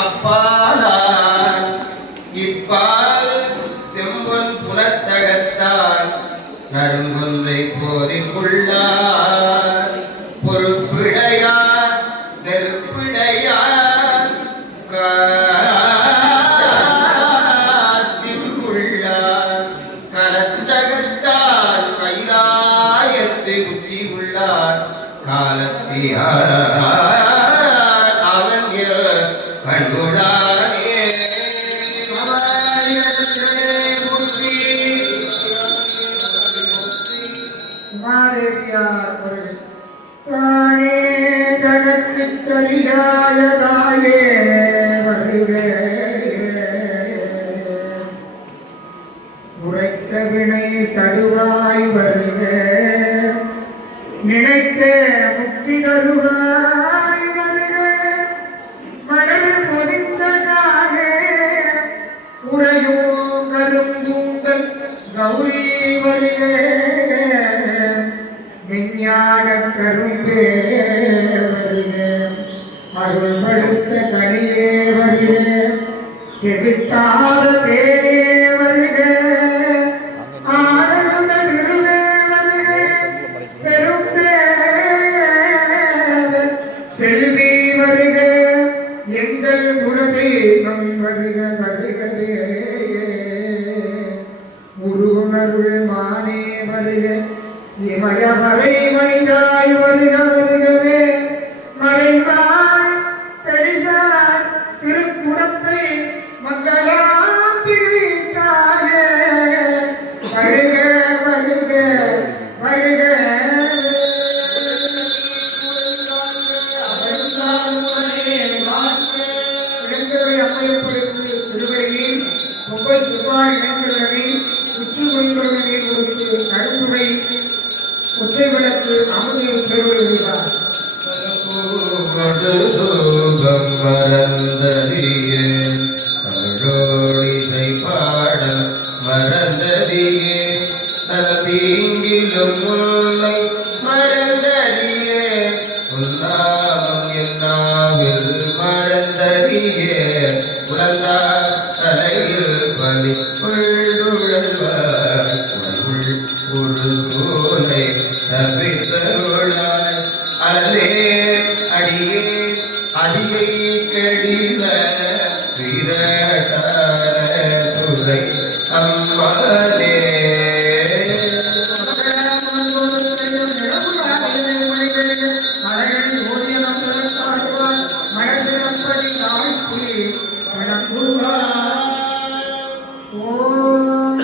அப்பாலான் இப்பால் செம்பொன் புனத்தகத்தான் நறுங்குன்றை போதிங்குள்ளார் பொறுப்பிடையார் நெருப்பிடையார் காற்றின்குள்ளார் கரத்தகத்தான் கைலாயத்தை உச்சி உள்ளார் காலத்தியார் தானே தனக்கு சரியாயதாயே வருக உரைத்த வினை தடுவாய் வருக நினைத்த முக்தி தருவாய் வருக மலர் பொதிந்த காடே உரையும் கரும்பூங்கல் கௌரி வருக விஞ்ஞான கரும்பே வருக அருள்படுத்த கனியே வருக தெவிட்டாத வேடே வருக ஆனந்த திருவே வருக பெருந்தேவ செல்வி வருக எங்கள் குலதெய்வம் வருக வருகவே முருகுணருள் மானே வருக இமயமறை மனிதாய் வருக வருகவே மறைவாள் தெளிசார் திருக்குடத்தை மங்களாம்பிகை தாயே வருக வருக வருக அம்மையப்படுத்து திருவடியில் பொம்பை செவ்வாய் இணைந்தவனை உச்சி குளிந்தவனை கொடுத்து கரும்புகை ஒற்றை விளக்கு அமுதில் பெருவிடுகிறார் மறந்ததியே தமிழோடிசை பாட மறந்ததியே தீங்கிலும் உண்மை மறந்ததியே உன்னாமம் என்னாவில் மறந்ததியே உலகா தலையில் பலி உள்ளுழல்வார் ஒரு சோலை தவித்தருளாய் அலே அடியே அதிகை கெடிவ விரட்டார துறை அம்மாளே ஓம்